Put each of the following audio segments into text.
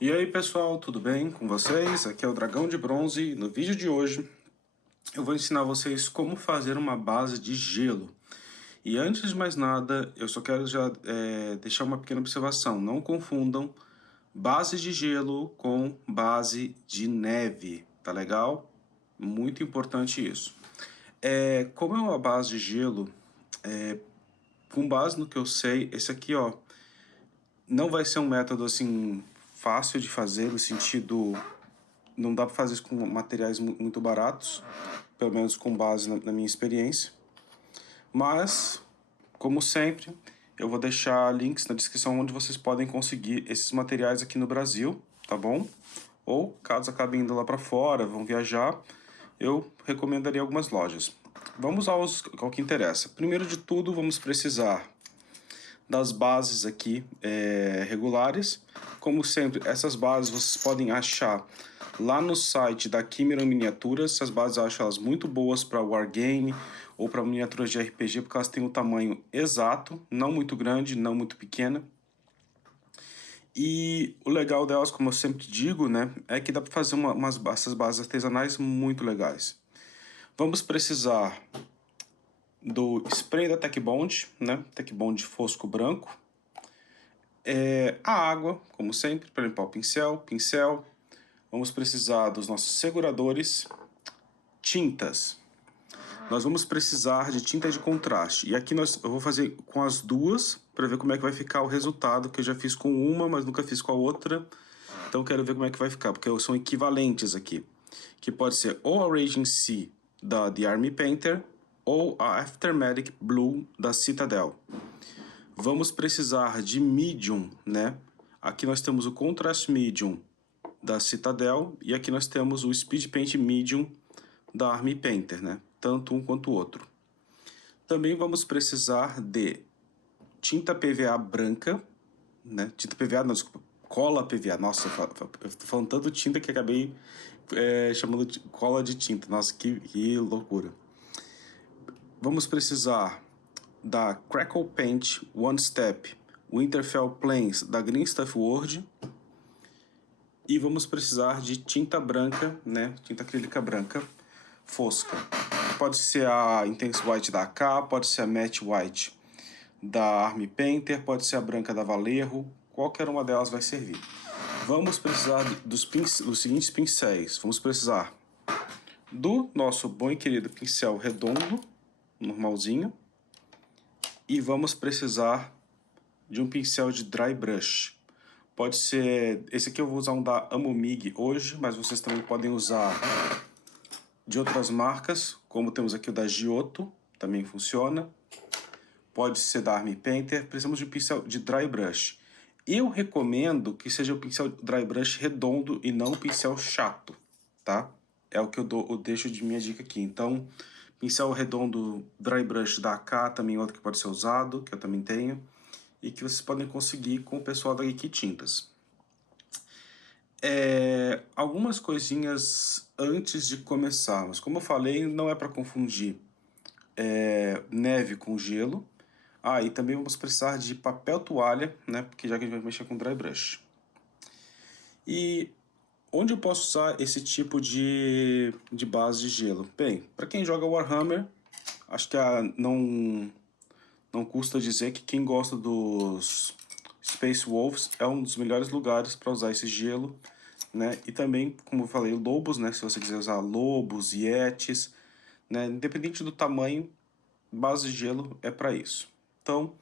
E aí pessoal, tudo bem com vocês? Aqui é o Dragão de Bronze. No vídeo de hoje eu vou ensinar vocês como fazer uma base de gelo. E antes de mais nada, eu só quero deixar uma pequena observação. Não confundam base de gelo com base de neve, tá legal? Muito importante isso. Como é uma base de gelo, com base no que eu sei, esse aqui ó, não vai ser um método assim fácil de fazer, no sentido não dá para fazer isso com materiais muito baratos, pelo menos com base na minha experiência. Mas, como sempre, eu vou deixar links na descrição onde vocês podem conseguir esses materiais aqui no Brasil, tá bom? Ou, caso acabem indo lá para fora, vão viajar, eu recomendaria algumas lojas. Vamos ao que interessa. Primeiro de tudo, vamos precisar das bases aqui regulares. Como sempre, essas bases vocês podem achar lá no site da Cameron Miniaturas. Essas bases eu acho elas muito boas para Wargame ou para miniaturas de RPG, porque elas têm o tamanho exato, não muito grande, não muito pequena. E o legal delas, como eu sempre digo, né, é que dá para fazer essas bases artesanais muito legais. Vamos precisar do spray da Tech Bond, né, Tech Bond fosco branco. A água, como sempre, para limpar o pincel. Vamos precisar dos nossos seguradores, tintas. Nós vamos precisar de tinta de contraste. E aqui eu vou fazer com as duas para ver como é que vai ficar o resultado, que eu já fiz com uma, mas nunca fiz com a outra. Então quero ver como é que vai ficar, porque são equivalentes aqui. Que pode ser ou a Raging Sea da The Army Painter ou a Aftermatic Blue da Citadel. Vamos precisar de medium, né? Aqui nós temos o Contrast Medium da Citadel e aqui nós temos o Speed Paint Medium da Army Painter, né? Tanto um quanto o outro. Também vamos precisar de tinta PVA branca, né? Tinta PVA, não, desculpa, cola PVA. Nossa, eu tô falando tanto tinta que acabei chamando de cola de tinta. Nossa, que loucura. Vamos precisar da Crackle Paint One Step Winterfell Plains da Green Stuff World. E vamos precisar de tinta branca, né? Tinta acrílica branca fosca. Pode ser a Intense White da AK, pode ser a Matte White da Army Painter, pode ser a branca da Vallejo, qualquer uma delas vai servir. Vamos precisar dos seguintes pincéis. Vamos precisar do nosso bom e querido pincel redondo, normalzinho. E vamos precisar de um pincel de dry brush. Pode ser... Esse aqui eu vou usar um da Amomig hoje, mas vocês também podem usar de outras marcas, como temos aqui o da Giotto, também funciona. Pode ser da Army Painter. Precisamos de um pincel de dry brush. Eu recomendo que seja o pincel dry brush redondo e não o pincel chato, tá? É o que eu deixo de minha dica aqui. Então, pincel redondo dry brush da AK também é outro que pode ser usado, que eu também tenho. E que vocês podem conseguir com o pessoal da Geek Tintas. Algumas coisinhas antes de começarmos. Como eu falei, não é para confundir neve com gelo. E também vamos precisar de papel toalha, né? Porque já que a gente vai mexer com dry brush. E onde eu posso usar esse tipo de base de gelo? Bem, para quem joga Warhammer, acho que não custa dizer que quem gosta dos Space Wolves é um dos melhores lugares para usar esse gelo, né? E também, como eu falei, lobos, né? Se você quiser usar lobos, yetis, né? Independente do tamanho, base de gelo é para isso. Então,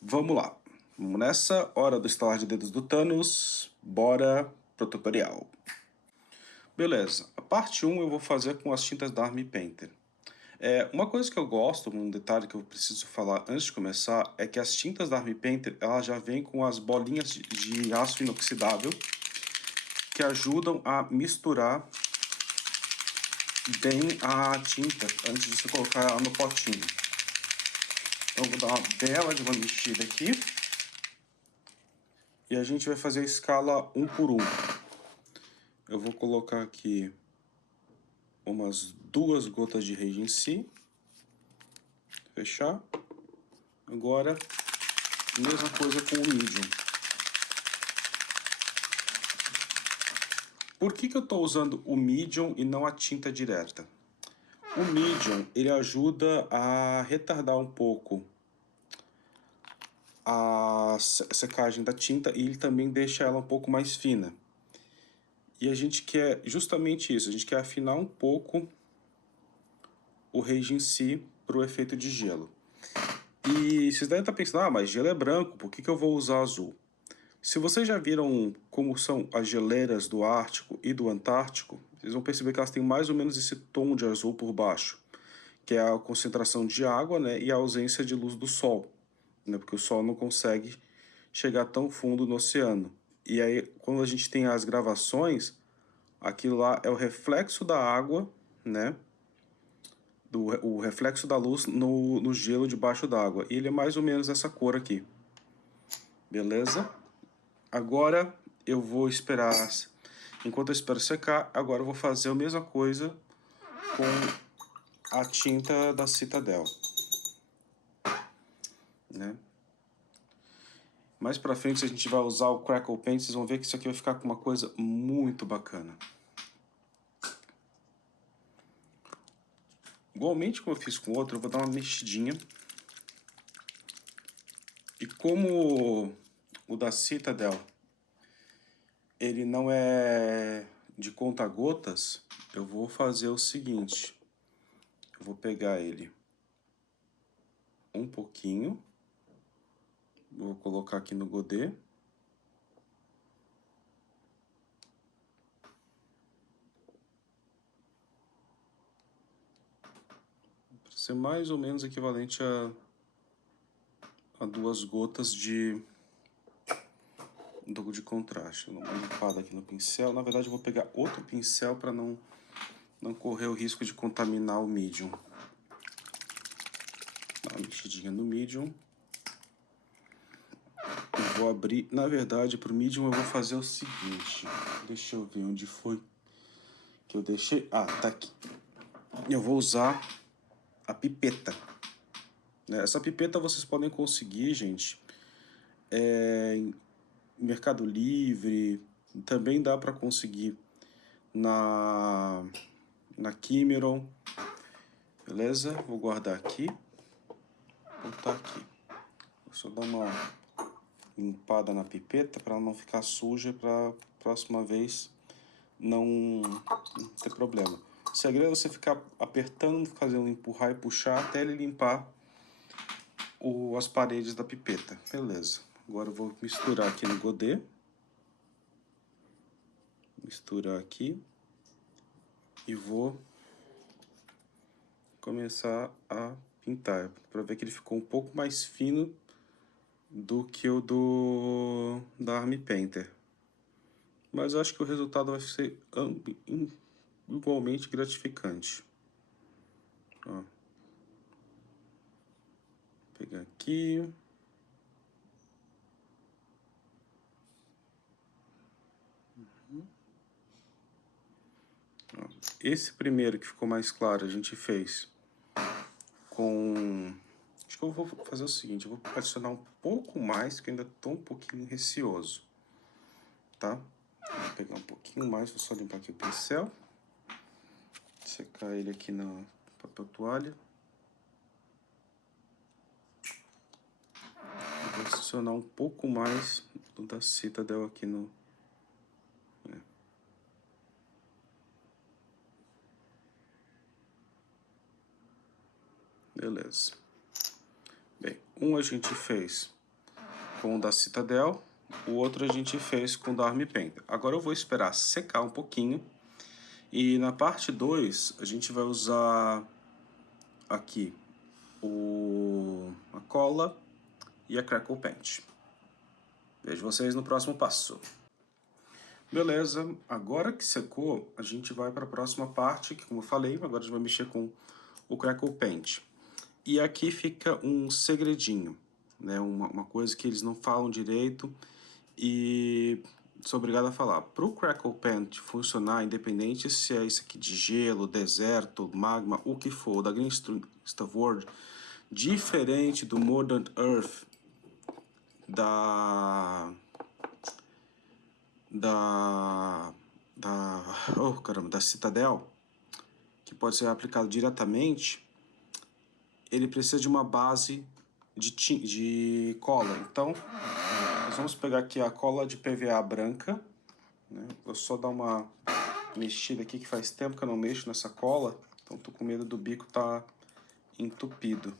vamos lá. Vamos nessa, hora do estalar de dedos do Thanos, bora pro tutorial. Beleza, a parte 1 eu vou fazer com as tintas da Army Painter. Uma coisa que eu gosto, um detalhe que eu preciso falar antes de começar, é que as tintas da Army Painter, ela já vem com as bolinhas de aço inoxidável, que ajudam a misturar bem a tinta antes de você colocar ela no potinho. Então eu vou dar uma bela de uma mexida aqui. E a gente vai fazer a escala 1 por 1. Eu vou colocar aqui umas 2 gotas de Raging Sea. Fechar. Agora, mesma coisa com o medium. Por que eu estou usando o medium e não a tinta direta? O medium, ele ajuda a retardar um pouco a secagem da tinta e ele também deixa ela um pouco mais fina. E a gente quer justamente isso, a gente quer afinar um pouco o rage em si para o efeito de gelo. E vocês devem estar pensando, ah, mas gelo é branco, por que eu vou usar azul? Se vocês já viram como são as geleiras do Ártico e do Antártico, vocês vão perceber que elas têm mais ou menos esse tom de azul por baixo, que é a concentração de água, né, e a ausência de luz do sol, né, porque o sol não consegue chegar tão fundo no oceano. E aí, quando a gente tem as gravações, aquilo lá é o reflexo da água, né, o reflexo da luz no gelo debaixo d'água. E ele é mais ou menos essa cor aqui. Beleza? Agora eu vou esperar. Enquanto eu espero secar, agora eu vou fazer a mesma coisa com a tinta da Citadel, né? Mais pra frente a gente vai usar o Crackle Paint, vocês vão ver que isso aqui vai ficar com uma coisa muito bacana. Igualmente como eu fiz com o outro, eu vou dar uma mexidinha. E como o da Citadel, ele não é de conta-gotas, eu vou fazer o seguinte. Eu vou pegar ele um pouquinho. Vou colocar aqui no godê. Para ser mais ou menos equivalente a 2 gotas de contraste. Vou dar uma limpada aqui no pincel. Na verdade, eu vou pegar outro pincel para não correr o risco de contaminar o medium. Dá uma mexidinha no medium. Eu vou abrir. Na verdade, para o medium eu vou fazer o seguinte. Deixa eu ver onde foi que eu deixei. Ah, tá aqui. Eu vou usar a pipeta. Essa pipeta vocês podem conseguir, gente, em Mercado Livre. Também dá para conseguir na Kimeron. Beleza? Vou guardar aqui. Vou botar aqui. Vou só dar uma limpada na pipeta para ela não ficar suja, para próxima vez não ter problema. O segredo é você ficar apertando, fazendo empurrar e puxar até ele limpar as paredes da pipeta. Beleza. Agora eu vou misturar aqui no godê. Misturar aqui. E vou começar a pintar. Para ver que ele ficou um pouco mais fino do que o da Army Painter. Mas eu acho que o resultado vai ser igualmente gratificante. Ó. Vou pegar aqui. Ó. Esse primeiro que ficou mais claro, a gente fez com... Acho que eu vou fazer o seguinte, eu vou adicionar um pouco mais, que eu ainda estou um pouquinho receoso, tá? Vou pegar um pouquinho mais, vou só limpar aqui o pincel. Secar ele aqui na papel toalha. Vou adicionar um pouco mais do da Citadel aqui no... Beleza. Bem, um a gente fez com o da Citadel, o outro a gente fez com o da Army Painter. Agora eu vou esperar secar um pouquinho. E na parte 2, a gente vai usar aqui a cola e a Crackle Paint. Vejo vocês no próximo passo. Beleza, agora que secou, a gente vai para a próxima parte, que como eu falei, agora a gente vai mexer com o Crackle Paint. E aqui fica um segredinho, né? Uma coisa que eles não falam direito e sou obrigado a falar. Para o Crackle Paint funcionar, independente se é isso aqui de gelo, deserto, magma, o que for, da Green Stuff World, diferente do Modern Earth da da Citadel, que pode ser aplicado diretamente, ele precisa de uma base de cola. Então, nós vamos pegar aqui a cola de PVA branca, né? Vou só dar uma mexida aqui, que faz tempo que eu não mexo nessa cola, então tô com medo do bico tá entupido,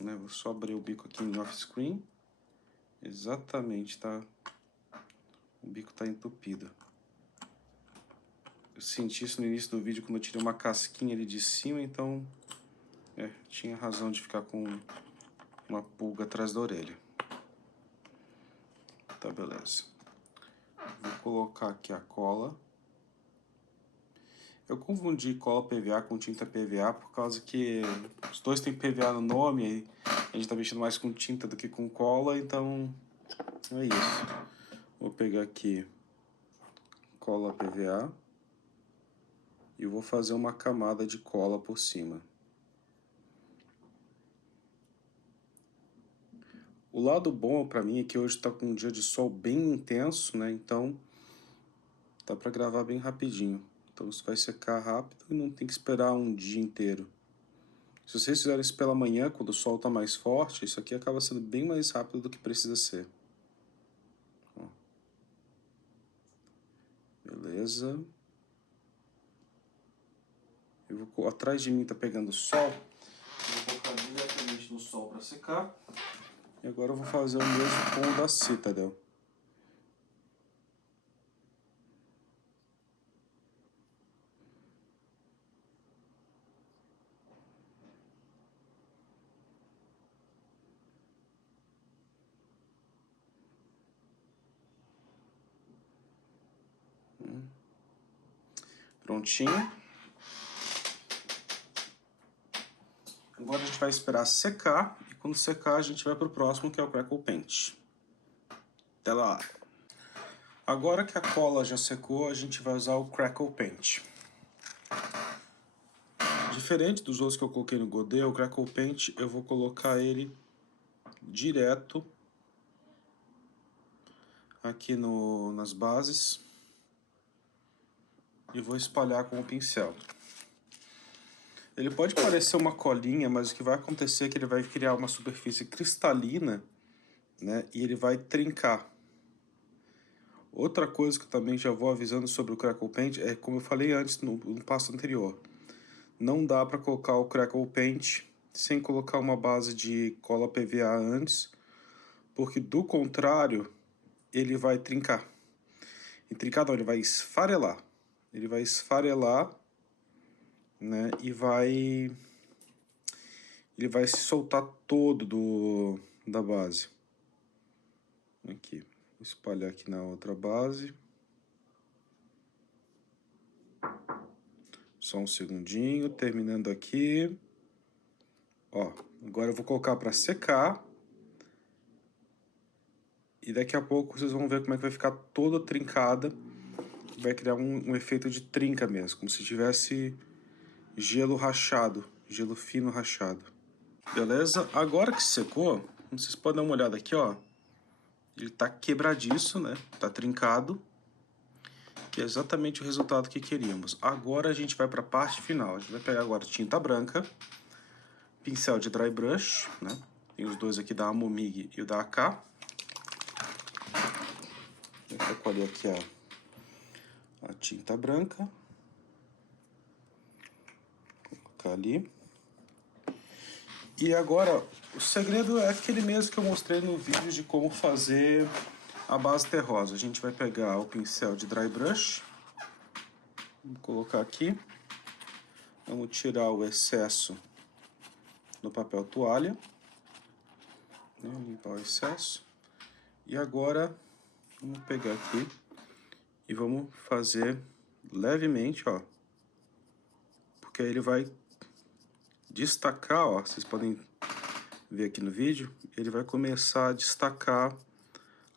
né? Vou só abrir o bico aqui em off-screen. Exatamente, tá? O bico tá entupido. Eu senti isso no início do vídeo quando eu tirei uma casquinha ali de cima, então tinha razão de ficar com uma pulga atrás da orelha. Tá, beleza. Vou colocar aqui a cola. Eu confundi cola PVA com tinta PVA por causa que os dois têm PVA no nome, e a gente tá mexendo mais com tinta do que com cola, então é isso. Vou pegar aqui cola PVA e vou fazer uma camada de cola por cima. O lado bom pra mim é que hoje tá com um dia de sol bem intenso, né? Então dá pra gravar bem rapidinho. Então isso vai secar rápido e não tem que esperar um dia inteiro. Se vocês fizerem isso pela manhã, quando o sol tá mais forte, isso aqui acaba sendo bem mais rápido do que precisa ser. Ó. Beleza. Atrás de mim tá pegando sol. Eu vou colocar diretamente no sol para secar. E agora eu vou fazer o mesmo com o da Citadel. Prontinho. Agora a gente vai esperar secar. E quando secar a gente vai para o próximo, que é o Crackle Paint. Até lá. Agora que a cola já secou, a gente vai usar o Crackle Paint. Diferente dos outros que eu coloquei no Godet, o Crackle Paint eu vou colocar ele direto aqui nas bases e vou espalhar com o pincel. Ele pode parecer uma colinha, mas o que vai acontecer é que ele vai criar uma superfície cristalina, né, e ele vai trincar. Outra coisa que eu também já vou avisando sobre o Crackle Paint é, como eu falei antes no passo anterior, não dá para colocar o Crackle Paint sem colocar uma base de cola PVA antes, porque do contrário ele vai trincar. E trincar não, ele vai esfarelar. Ele vai esfarelar, né, e ele vai se soltar todo da base. Aqui, vou espalhar aqui na outra base. Só um segundinho, terminando aqui. Ó, agora eu vou colocar para secar. E daqui a pouco vocês vão ver como é que vai ficar toda trincada. Vai criar um efeito de trinca mesmo, como se tivesse gelo rachado, gelo fino rachado. Beleza? Agora que secou, vocês podem dar uma olhada aqui, ó. Ele tá quebradiço, né? Tá trincado. Que é exatamente o resultado que queríamos. Agora a gente vai para a parte final. A gente vai pegar agora tinta branca, pincel de dry brush, né? Tem os dois aqui da Amomig e o da AK. Vou recolher aqui a tinta branca. Vou colocar ali. E agora, o segredo é aquele mesmo que eu mostrei no vídeo de como fazer a base terrosa. A gente vai pegar o pincel de dry brush. Vou colocar aqui. Vamos tirar o excesso no papel toalha. Limpar o excesso. E agora, vamos pegar aqui e vamos fazer levemente, ó. Porque aí ele vai destacar, ó. Vocês podem ver aqui no vídeo. Ele vai começar a destacar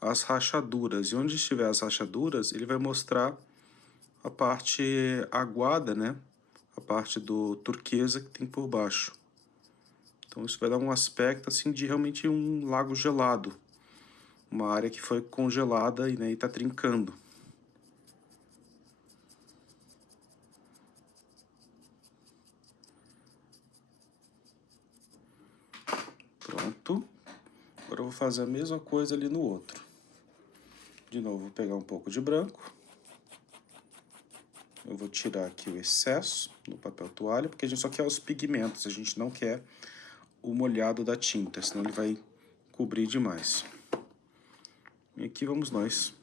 as rachaduras. E onde estiver as rachaduras, ele vai mostrar a parte aguada, né? A parte do turquesa que tem por baixo. Então isso vai dar um aspecto assim de realmente um lago gelado. Uma área que foi congelada e, né, e tá trincando. Agora eu vou fazer a mesma coisa ali no outro. De novo, vou pegar um pouco de branco. Eu vou tirar aqui o excesso no papel toalha, porque a gente só quer os pigmentos, a gente não quer o molhado da tinta, senão ele vai cobrir demais. E aqui vamos nós.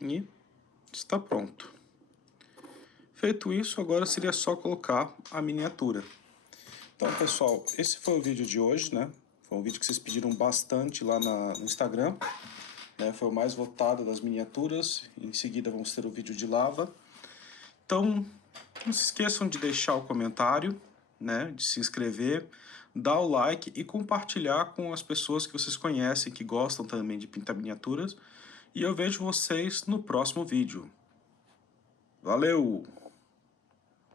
E está pronto. Feito isso, agora seria só colocar a miniatura. Então, pessoal, esse foi o vídeo de hoje, né? Foi um vídeo que vocês pediram bastante lá no Instagram, né? Foi o mais votado das miniaturas. Em seguida vamos ter o vídeo de lava. Então, não se esqueçam de deixar o comentário, né? De se inscrever, dar o like e compartilhar com as pessoas que vocês conhecem, que gostam também de pintar miniaturas. E eu vejo vocês no próximo vídeo. Valeu!